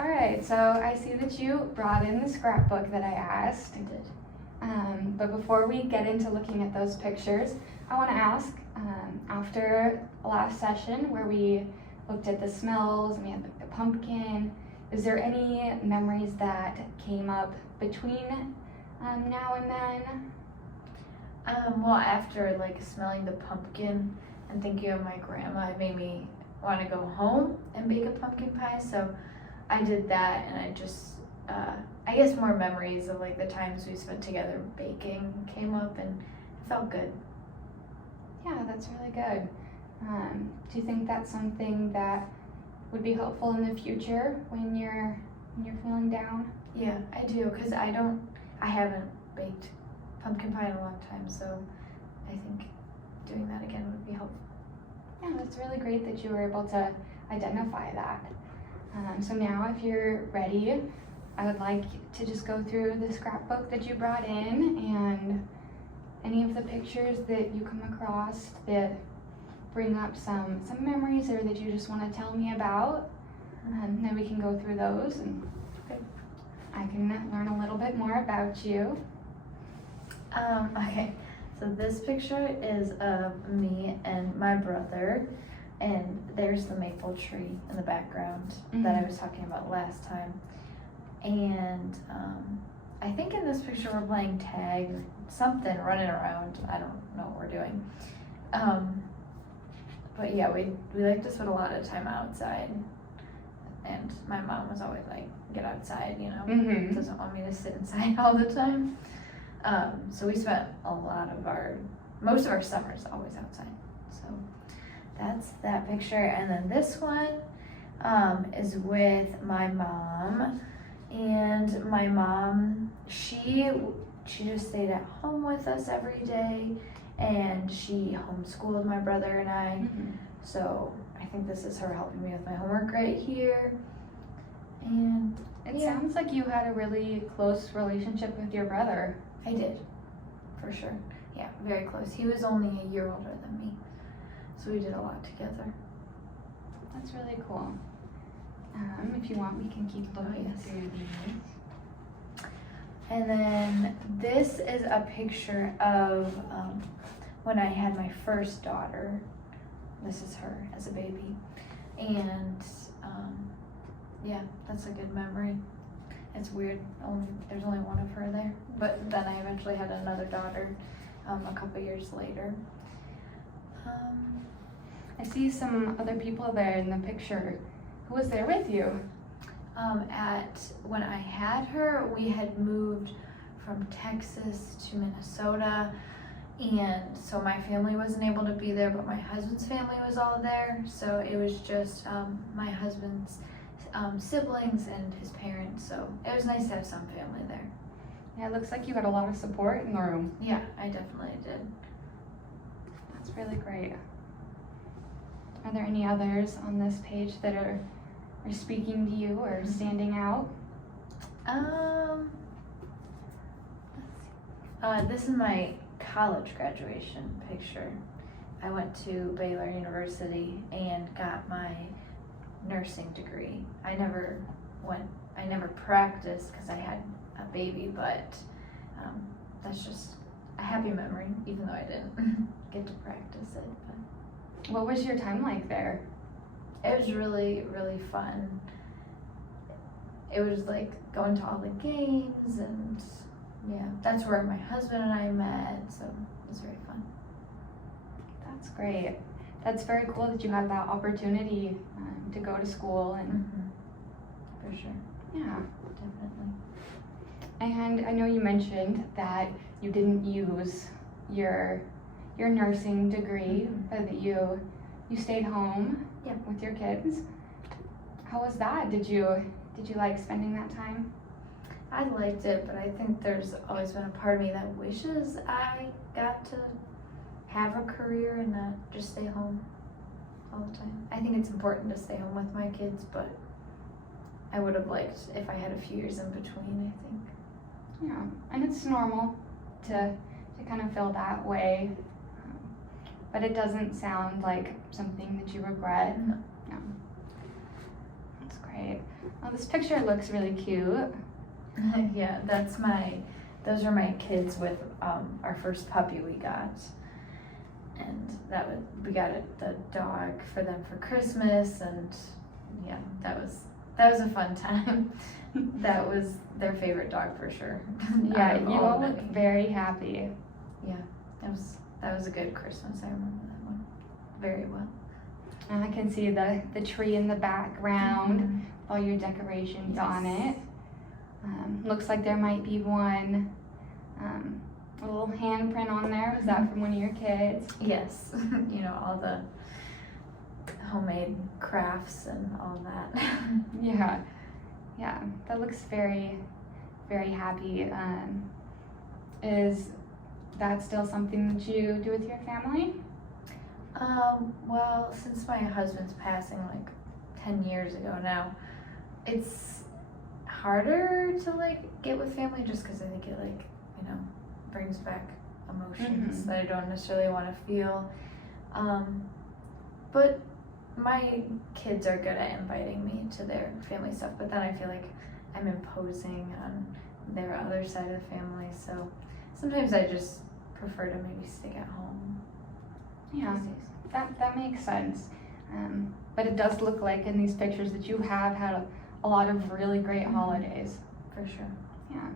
All right, so I see that you brought in the scrapbook that I asked. I did. But before we get into looking at those pictures, I want to ask, after last session where we looked at the smells and we had the pumpkin, is there any memories that came up between now and then? Well, after like smelling the pumpkin and thinking of my grandma, it made me want to go home and bake a pumpkin pie. So I did that, and I just, I guess more memories of like the times we spent together baking came up, and it felt good. Yeah, that's really good. Do you think that's something that would be helpful in the future when you're feeling down? Yeah, I do, because I haven't baked pumpkin pie in a long time, so I think doing that again would be helpful. Yeah, that's really great that you were able to identify that. So now if you're ready, I would like to just go through the scrapbook that you brought in and any of the pictures that you come across that bring up some memories or that you just want to tell me about. Then we can go through those and I can learn a little bit more about you. Okay, so this picture is of me and my brother, and there's the maple tree in the background that I was talking about last time. And I think in this picture we're playing tag or something, running around. I don't know what we're doing. But yeah, we like to spend a lot of time outside. And my mom was always like, get outside, you know, doesn't want me to sit inside all the time. So we spent most of our summers always outside. So that's that picture. And then this one is with my mom. And my mom, she just stayed at home with us every day, and she homeschooled my brother and I. So I think this is her helping me with my homework right here. And it sounds like you had a really close relationship with your brother. I did, for sure. Yeah, very close. He was only a year older than me, so we did a lot together. That's really cool. If you want, we can keep looking through these. And then this is a picture of when I had my first daughter. This is her as a baby. And yeah, that's a good memory. It's weird, there's only one of her there. But then I eventually had another daughter a couple years later. I see some other people there in the picture. Who was there with you? When I had her, we had moved from Texas to Minnesota, and so my family wasn't able to be there, but my husband's family was all there. So it was just my husband's siblings and his parents, so it was nice to have some family there. Yeah, it looks like you had a lot of support in the room. Yeah, I definitely did. That's really great. Are there any others on this page that are speaking to you or standing out? This is my college graduation picture. I went to Baylor University and got my nursing degree. I never practiced because I had a baby, but that's just a happy memory, even though I didn't get to practice it. But what was your time like there? it was really, really fun. It was like going to all the games, and yeah, that's where my husband and I met, so it was very fun. That's great. That's very cool that you had that opportunity to go to school and For sure. yeah. Definitely. And I know you mentioned that you didn't use your nursing degree, but that you stayed home with your kids. How was that? Did you like spending that time? I liked it, but I think there's always been a part of me that wishes I got to have a career and not just stay home all the time. I think it's important to stay home with my kids, but I would have liked if I had a few years in between, I think. Yeah, and it's normal to kind of feel that way, but it doesn't sound like something that you regret. No. No. That's great. Oh, this picture looks really cute. Yeah, those are my kids with our first puppy we got. And we got the dog for them for Christmas, and yeah, that was a fun time. That was their favorite dog for sure. Yeah, you all look very happy. Yeah, that was a good Christmas. I remember that one very well. And I can see the tree in the background, all your decorations on it. Looks like there might be one a little handprint on there. Was that from one of your kids? Yes, all the homemade crafts and all that. Yeah, that looks very, very happy. Is that still something that you do with your family? Well, since my husband's passing like 10 years ago now, it's harder to get with family just because I think it brings back emotions that I don't necessarily want to feel. But my kids are good at inviting me to their family stuff, but then I feel like I'm imposing on their other side of the family, so sometimes I just prefer to maybe stick at home. Yeah, that makes sense. But it does look like in these pictures that you have had a lot of really great holidays. For sure. Yeah.